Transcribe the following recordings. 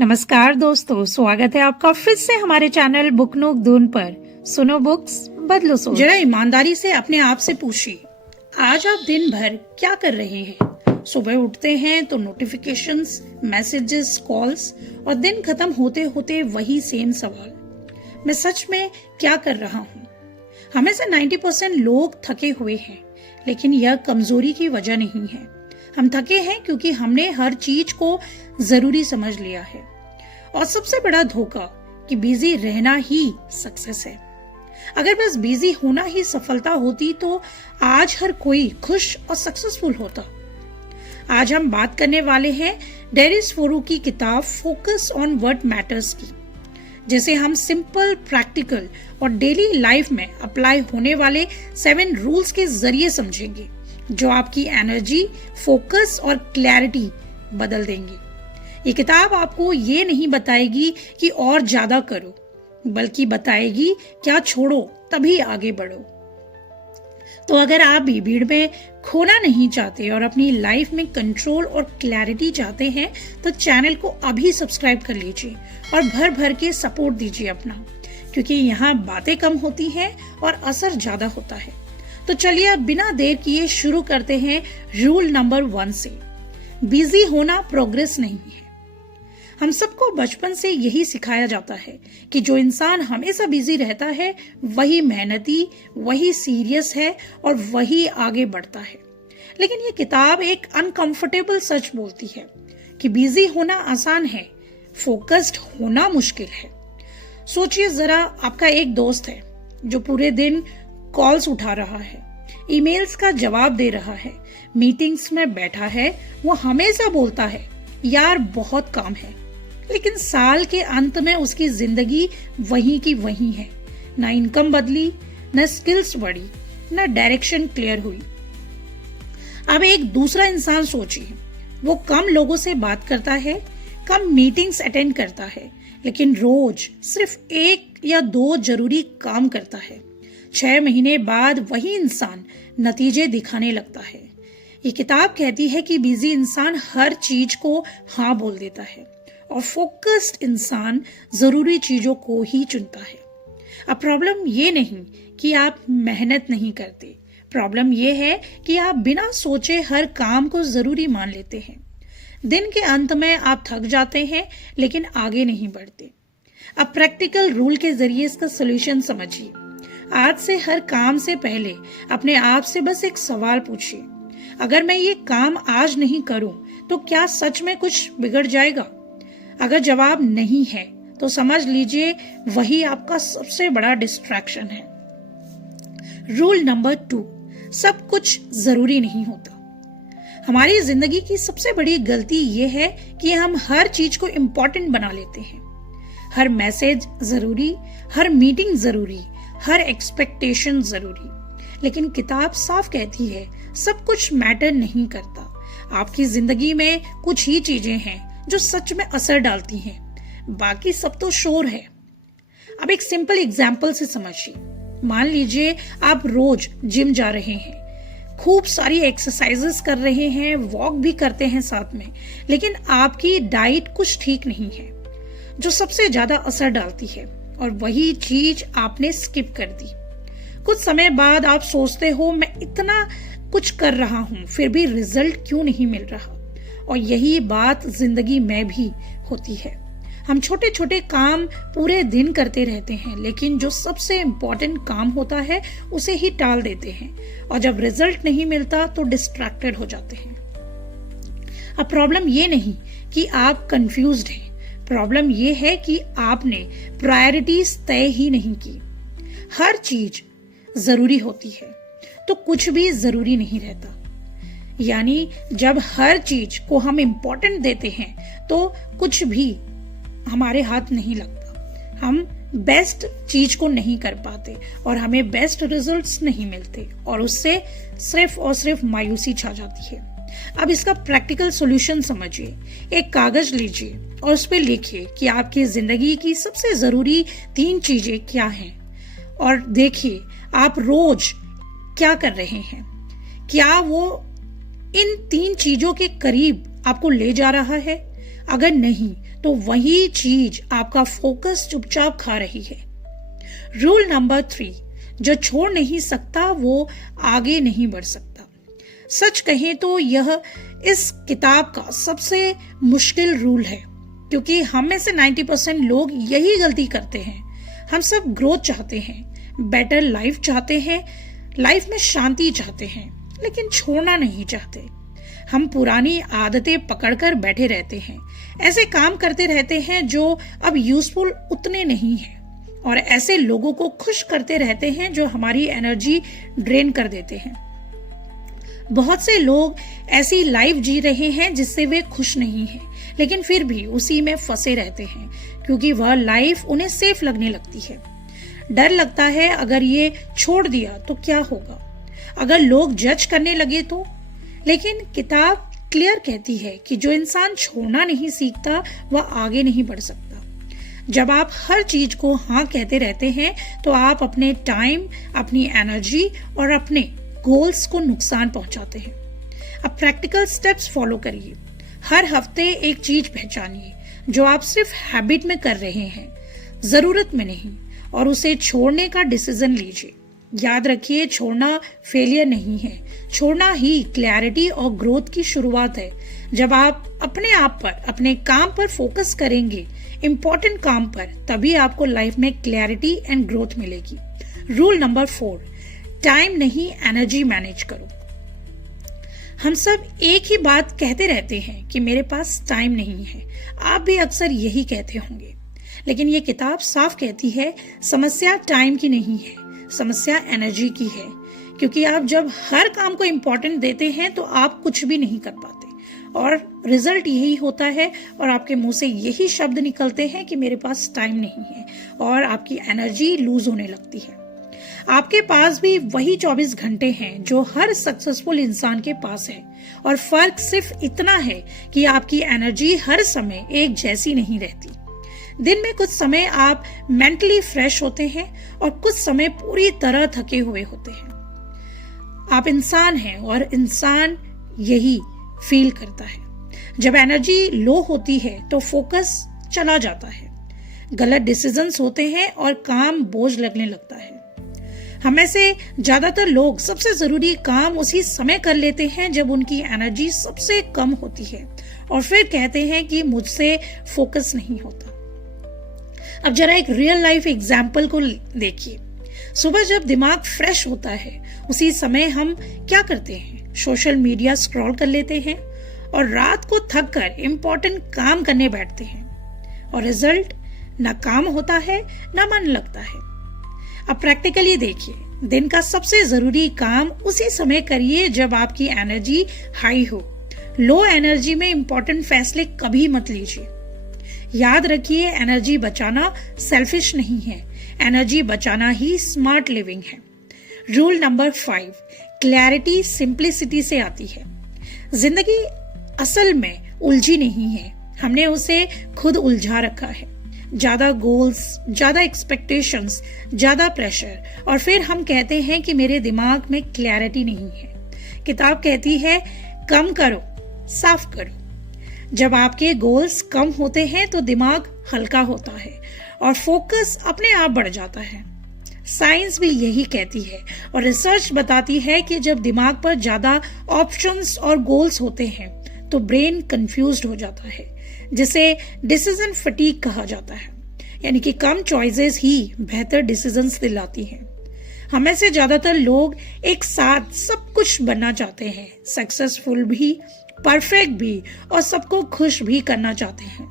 नमस्कार दोस्तों, स्वागत है आपका फिर से हमारे चैनल बुक नोक दून पर। सुनो बुक्स, बदलो सोच। जरा ईमानदारी से अपने आप से पूछिए, आज आप दिन भर क्या कर रहे हैं? सुबह उठते हैं तो नोटिफिकेशंस, मैसेजेस, कॉल्स और दिन खत्म होते होते वही सेम सवाल, मैं सच में क्या कर रहा हूँ? हमें से 90% लोग थके हुए हैं, लेकिन यह कमजोरी की वजह नहीं है। हम थके हैं क्योंकि हमने हर चीज को जरूरी समझ लिया है। और सबसे बड़ा धोखा कि बिजी रहना ही सक्सेस है। अगर बस बिजी होना ही सफलता होती तो आज हर कोई खुश और सक्सेसफुल होता। आज हम बात करने वाले हैं डेरिस फोरू की किताब फोकस ऑन व्हाट मैटर्स की, जिसे हम सिंपल, प्रैक्टिकल और डेली लाइफ में अप्लाई होने वाले 7 रूल्स के जरिए समझेंगे, जो आपकी एनर्जी, फोकस और क्लैरिटी बदल देंगे। ये किताब आपको ये नहीं बताएगी कि और ज्यादा करो, बल्कि बताएगी क्या छोड़ो तभी आगे बढ़ो। तो अगर आप भी भीड़ में खोना नहीं चाहते और अपनी लाइफ में कंट्रोल और क्लैरिटी चाहते हैं तो चैनल को अभी सब्सक्राइब कर लीजिए और भर भर के सपोर्ट दीजिए अपना, क्योंकि यहाँ बातें कम होती हैं और असर ज्यादा होता है। तो चलिए अब बिना देर किए शुरू करते हैं रूल नंबर 1 से। बिजी होना प्रोग्रेस नहीं है। हम सबको बचपन से यही सिखाया जाता है कि जो इंसान हमेशा बिजी रहता है वही मेहनती, वही सीरियस है और वही आगे बढ़ता है। लेकिन ये किताब एक अनकंफर्टेबल सच बोलती है कि बिजी होना आसान है, फोकस्ड होना मुश्किल है। सोचिए जरा, आपका एक दोस्त है जो पूरे दिन कॉल्स उठा रहा है, ईमेल्स का जवाब दे रहा है, मीटिंग्स में बैठा है। वो हमेशा बोलता है यार बहुत काम है, लेकिन साल के अंत में उसकी जिंदगी वही की वही है। ना इनकम बदली, न स्किल्स बढ़ी, न डायरेक्शन क्लियर हुई। अब एक दूसरा इंसान सोचिए, वो कम लोगों से बात करता है, कम मीटिंग्स अटेंड करता है, लेकिन रोज सिर्फ 1 या 2 जरूरी काम करता है। 6 महीने बाद वही इंसान नतीजे दिखाने लगता है। ये किताब कहती है कि बिजी इंसान हर चीज को हाँ बोल देता है और फोकस्ड इंसान जरूरी चीजों को ही चुनता है। अब प्रॉब्लम ये नहीं कि आप मेहनत नहीं करते, प्रॉब्लम ये है कि आप बिना सोचे हर काम को जरूरी मान लेते हैं। दिन के अंत में आप थक जाते हैं, लेकिन आगे नहीं बढ़ते। अब प्रैक्टिकल रूल के जरिए इसका सोल्यूशन समझिए। आज से हर काम से पहले अपने आप से बस एक सवाल पूछिए, अगर मैं ये काम आज नहीं करूं तो क्या सच में कुछ बिगड़ जाएगा? अगर जवाब नहीं है तो समझ लीजिए वही आपका सबसे बड़ा डिस्ट्रैक्शन है। रूल नंबर 2, सब कुछ जरूरी नहीं होता। हमारी जिंदगी की सबसे बड़ी गलती यह है कि हम हर चीज को इम्पोर्टेंट बना लेते हैं। हर मैसेज जरूरी, हर मीटिंग जरूरी, हर एक्सपेक्टेशन जरूरी। लेकिन किताब साफ कहती है सब कुछ मैटर नहीं करता। आपकी जिंदगी में कुछ ही चीजें हैं जो सच में असर डालती हैं, बाकी सब तो शोर है। अब एक सिंपल एग्जाम्पल से समझिए। मान लीजिए आप रोज जिम जा रहे हैं, खूब सारी एक्सरसाइजेस कर रहे हैं, वॉक भी करते हैं साथ में, लेकिन आपकी डाइट कुछ ठीक नहीं है जो सबसे ज्यादा असर डालती है, और वही चीज आपने स्किप कर दी। कुछ समय बाद आप सोचते हो मैं इतना कुछ कर रहा हूं फिर भी रिजल्ट क्यों नहीं मिल रहा। और यही बात जिंदगी में भी होती है। हम छोटे छोटे काम पूरे दिन करते रहते हैं, लेकिन जो सबसे इम्पोर्टेंट काम होता है उसे ही टाल देते हैं, और जब रिजल्ट नहीं मिलता तो डिस्ट्रैक्टेड हो जाते हैं। अब प्रॉब्लम ये नहीं कि आप कंफ्यूज्ड हैं, प्रॉब्लम ये है कि आपने प्रायोरिटीज तय ही नहीं की। हर चीज जरूरी होती है तो कुछ भी जरूरी नहीं रहता। यानी जब हर चीज को हम इम्पोर्टेंट देते हैं तो कुछ भी हमारे हाथ नहीं लगता। हम बेस्ट चीज को नहीं कर पाते और हमें बेस्ट रिजल्ट्स नहीं मिलते, और उससे सिर्फ और सिर्फ मायूसी छा जाती है। अब इसका प्रैक्टिकल सॉल्यूशन समझिए। एक कागज लीजिए और उस पर लिखिए कि आपकी जिंदगी की सबसे जरूरी 3 चीजें क्या हैं, और देखिए आप रोज क्या कर रहे हैं। क्या वो इन 3 चीजों के करीब आपको ले जा रहा है? अगर नहीं तो वही चीज आपका फोकस चुपचाप खा रही है। रूल नंबर 3, जो छोड़ नहीं सकता वो आगे नहीं बढ़ सकता। सच कहें तो यह इस किताब का सबसे मुश्किल रूल है, क्योंकि हम में से 90% लोग यही गलती करते हैं। हम सब ग्रोथ चाहते हैं, बेटर लाइफ चाहते हैं, लाइफ में शांति चाहते हैं, लेकिन छोड़ना नहीं चाहते। हम पुरानी आदतें पकड़कर बैठे रहते हैं, ऐसे काम करते रहते हैं जो अब यूजफुल उतने नहीं हैं, और ऐसे लोगों को खुश करते रहते हैं जो हमारी एनर्जी ड्रेन कर देते हैं। बहुत से लोग ऐसी लाइफ जी रहे हैं जिससे वे खुश नहीं हैं, लेकिन फिर भी उसी में फंसे रहते हैं, क्योंकि वह लाइफ उन्हें सेफ लगने लगती है। डर लगता है अगर ये छोड़ दिया तो क्या होगा, अगर लोग जज करने लगे तो। लेकिन किताब क्लियर कहती है कि जो इंसान छोड़ना नहीं सीखता वह आगे नहीं बढ़ सकता। जब आप हर चीज को हाँ कहते रहते हैं तो आप अपने टाइम, अपनी एनर्जी और अपने गोल्स को नुकसान पहुंचाते हैं। अब प्रैक्टिकल स्टेप्स फॉलो करिए। हर हफ्ते एक चीज पहचानिए जो आप सिर्फ हैबिट में कर रहे हैं, जरूरत में नहीं, और उसे छोड़ने का डिसीजन लीजिए। याद रखिए, छोड़ना फेलियर नहीं है, छोड़ना ही क्लैरिटी और ग्रोथ की शुरुआत है। जब आप अपने आप पर, अपने काम पर फोकस करेंगे, इंपॉर्टेंट काम पर, तभी आपको लाइफ में क्लैरिटी एंड ग्रोथ मिलेगी। रूल नंबर 4, टाइम नहीं एनर्जी मैनेज करो। हम सब एक ही बात कहते रहते हैं कि मेरे पास टाइम नहीं है। आप भी अक्सर यही कहते होंगे, लेकिन ये किताब साफ कहती है समस्या टाइम की नहीं है, समस्या एनर्जी की है। क्योंकि आप जब हर काम को इम्पोर्टेंट देते हैं तो आप कुछ भी नहीं कर पाते, और रिजल्ट यही होता है, और आपके मुंह से यही शब्द निकलते हैं कि मेरे पास टाइम नहीं है, और आपकी एनर्जी लूज होने लगती है। आपके पास भी वही 24 घंटे हैं जो हर सक्सेसफुल इंसान के पास है, और फर्क सिर्फ इतना है कि आपकी एनर्जी हर समय एक जैसी नहीं रहती। दिन में कुछ समय आप मेंटली फ्रेश होते हैं और कुछ समय पूरी तरह थके हुए होते हैं। आप इंसान हैं और इंसान यही फील करता है। जब एनर्जी लो होती है तो फोकस चला जाता है, गलत डिसीजंस होते हैं और काम बोझ लगने लगता है। हमें से ज्यादातर लोग सबसे जरूरी काम उसी समय कर लेते हैं जब उनकी एनर्जी सबसे कम होती है, और फिर कहते हैं कि मुझसे फोकस नहीं होता। अब जरा एक रियल लाइफ एग्जाम्पल को देखिए। सुबह जब दिमाग फ्रेश होता है उसी समय हम क्या करते हैं? सोशल मीडिया स्क्रॉल कर लेते हैं और रात को थक कर इम्पोर्टेंट काम करने बैठते हैं, और रिजल्ट ना काम होता है ना मन लगता है। अब प्रैक्टिकली देखिए, दिन का सबसे जरूरी काम उसी समय करिए जब आपकी एनर्जी हाई हो। लो एनर्जी में इम्पोर्टेंट फैसले कभी मत लीजिए। याद रखिए, एनर्जी बचाना सेल्फिश नहीं है, एनर्जी बचाना ही स्मार्ट लिविंग है। रूल नंबर 5, क्लैरिटी सिंप्लिसिटी से आती है। जिंदगी असल में उलझी नहीं है, हमने उसे खुद उलझा रखा है। ज्यादा गोल्स, ज्यादा एक्सपेक्टेशंस, ज्यादा प्रेशर, और फिर हम कहते हैं कि मेरे दिमाग में क्लैरिटी नहीं है। किताब कहती है कम करो, साफ करो। जब आपके गोल्स कम होते हैं तो दिमाग हल्का होता है और फोकस अपने आप बढ़ जाता है। साइंस भी यही कहती है, और रिसर्च बताती है कि जब दिमाग पर ज्यादा ऑप्शंस और गोल्स होते हैं तो ब्रेन कंफ्यूज्ड हो जाता है, जिसे डिसीजन फटीग कहा जाता है। यानी कि कम चॉइसेस ही बेहतर डिसीजंस दिलाती हैं। हमें से ज्यादातर लोग एक साथ सब कुछ बनना चाहते हैं, सक्सेसफुल भी, परफेक्ट भी, और सबको खुश भी करना चाहते हैं।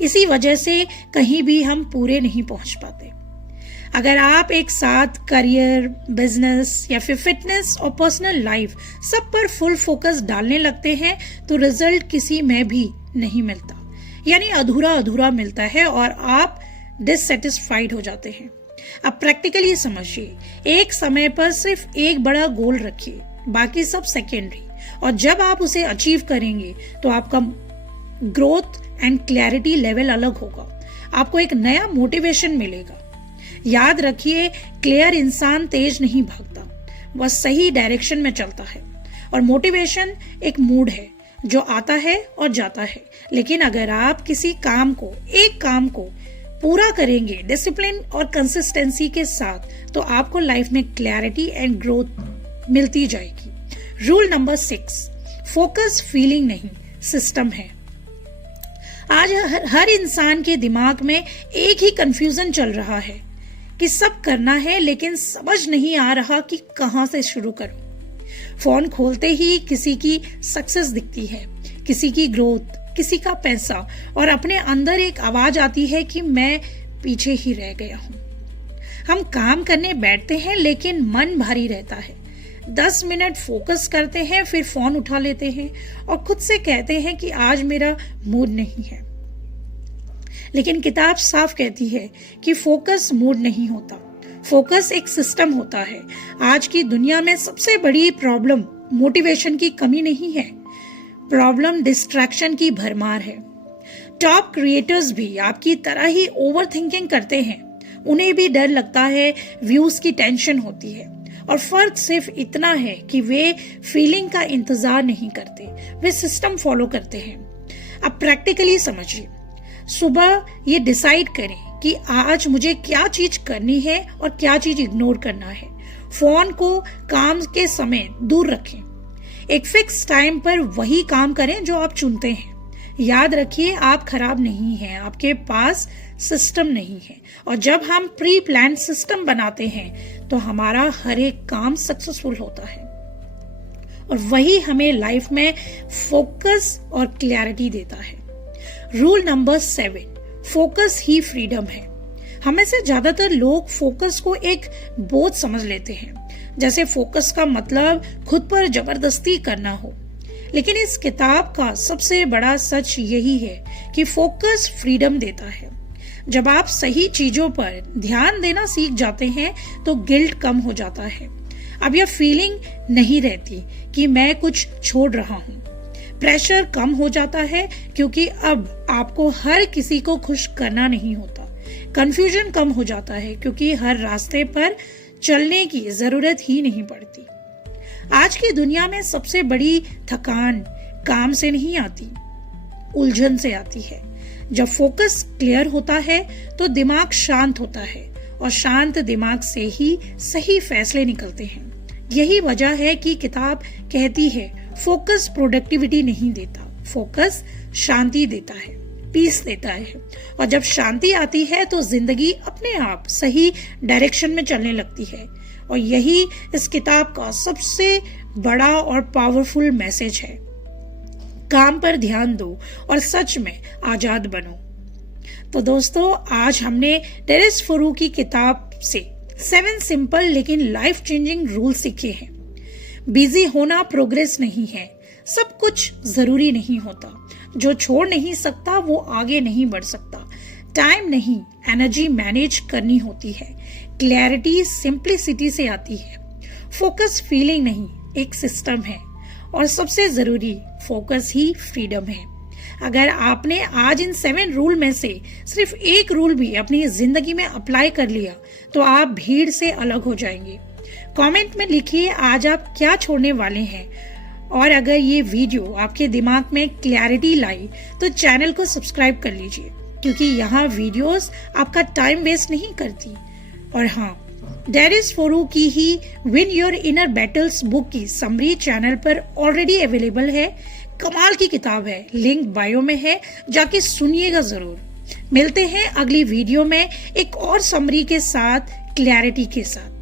इसी वजह से कहीं भी हम पूरे नहीं पहुंच पाते। अगर आप एक साथ करियर, बिजनेस या फिर फिटनेस और पर्सनल लाइफ सब पर फुल फोकस डालने लगते हैं तो रिजल्ट किसी में भी नहीं मिलता, यानी अधूरा अधूरा मिलता है और आप डिससेटिस्फाइड हो जाते हैं। अब प्रैक्टिकली समझिए, एक समय पर सिर्फ एक बड़ा गोल रखिए, बाकी सब सेकेंडरी, और जब आप उसे अचीव करेंगे तो आपका ग्रोथ एंड क्लैरिटी लेवल अलग होगा। आपको एक नया मोटिवेशन मिलेगा। याद रखिए, क्लियर इंसान तेज नहीं भागता, वह सही डायरेक्शन में चलता है, और मोटिवेशन एक मूड है जो आता है और जाता है, लेकिन अगर आप किसी काम को, एक काम को पूरा करेंगे डिसिप्लिन और कंसिस्टेंसी के साथ, तो आपको लाइफ में क्लैरिटी एंड ग्रोथ मिलती जाएगी। रूल नंबर 6, फोकस फीलिंग नहीं, सिस्टम है। आज हर इंसान के दिमाग में एक ही कंफ्यूजन चल रहा है कि सब करना है, लेकिन समझ नहीं आ रहा कि कहां से शुरू करूं। फोन खोलते ही किसी की सक्सेस दिखती है, किसी की ग्रोथ, किसी का पैसा, और अपने अंदर एक आवाज आती है कि मैं पीछे ही रह गया हूं। हम काम करने बैठते हैं लेकिन मन भारी रहता है। 10 मिनट फोकस करते हैं, फिर फोन उठा लेते हैं और खुद से कहते हैं कि आज मेरा मूड नहीं है। लेकिन किताब साफ कहती है कि फोकस मूड नहीं होता, फोकस एक सिस्टम होता है। आज की दुनिया में सबसे बड़ी प्रॉब्लम मोटिवेशन की कमी नहीं है, प्रॉब्लम डिस्ट्रैक्शन की भरमार है। टॉप क्रिएटर्स भी आपकी तरह ही ओवर थिंकिंग करते हैं। उन्हें भी डर लगता है, व्यूज की टेंशन होती है, और फर्क सिर्फ इतना है कि वे फीलिंग का इंतजार नहीं करते, वे सिस्टम फॉलो करते हैं। अब प्रैक्टिकली समझिए, सुबह ये डिसाइड करें कि आज मुझे क्या चीज करनी है और क्या चीज इग्नोर करना है। फोन को काम के समय दूर रखें, एक फिक्स टाइम पर वही काम करें जो आप चुनते हैं। याद रखिए, आप खराब नहीं हैं, आपके पास सिस्टम नहीं है, और जब हम प्री प्लान सिस्टम बनाते हैं तो हमारा हर एक काम सक्सेसफुल होता है, और वही हमें लाइफ में फोकस और क्लैरिटी देता है। रूल नंबर 7, फोकस ही फ्रीडम है। हमें से ज्यादातर लोग फोकस को एक बोझ समझ लेते हैं, जैसे फोकस का मतलब खुद पर जबरदस्ती करना हो। लेकिन इस किताब का सबसे बड़ा सच यही है कि फोकस फ्रीडम देता है। जब आप सही चीजों पर ध्यान देना सीख जाते हैं तो गिल्ट कम हो जाता है। अब यह फीलिंग नहीं रहती कि मैं कुछ छोड़ रहा हूँ। प्रेशर कम हो जाता है क्योंकि अब आपको हर किसी को खुश करना नहीं होता। कंफ्यूजन कम हो जाता है क्योंकि हर रास्ते पर चलने की जरूरत ही नहीं पड़ती। आज की दुनिया में सबसे बड़ी थकान काम से नहीं आती, उलझन से आती है। जब फोकस क्लियर होता है तो दिमाग शांत होता है, और शांत दिमाग से ही सही फैसले निकलते हैं। यही वजह है कि किताब कहती है फोकस प्रोडक्टिविटी नहीं देता, फोकस शांति देता है, पीस देता है। और जब शांति आती है तो जिंदगी अपने आप सही डायरेक्शन में चलने लगती है। और यही इस किताब का सबसे बड़ा और पावरफुल मैसेज है। काम पर ध्यान दो और सच में आजाद बनो। तो दोस्तों, आज हमने टेरेस फरू की किताब से 7 सिंपल लेकिन लाइफ चेंजिंग रूल सीखे हैं। बिजी होना प्रोग्रेस नहीं है, सब कुछ जरूरी नहीं होता। जो छोड़ नहीं सकता वो आगे नहीं बढ़ सकता। टाइम नहीं, एनर्जी मैनेज करनी होती है। क्लैरिटी सिंप्लिसिटी से आती है। फोकस फीलिंग नहीं, एक सिस्टम है। और सबसे जरूरी, फोकस ही फ्रीडम है। अगर आपने आज इन 7 रूल में से सिर्फ एक रूल भी अपनी जिंदगी में अप्लाई कर लिया तो आप भीड़ से अलग हो जाएंगे। कमेंट में लिखिए आज आप क्या छोड़ने वाले हैं। और अगर ये वीडियो आपके दिमाग में क्लैरिटी लाई तो चैनल को सब्सक्राइब कर लीजिए, क्योंकि यहाँ वीडियोस आपका टाइम वेस्ट नहीं करती। और हाँ, टेरेस फरू की ही win your inner battles book की समरी चैनल पर ऑलरेडी अवेलेबल है। कमाल की किताब है, लिंक बायो में है, जाके सुनिएगा जरूर। मिलते हैं अगली वीडियो में एक और समरी के साथ, क्लैरिटी के साथ।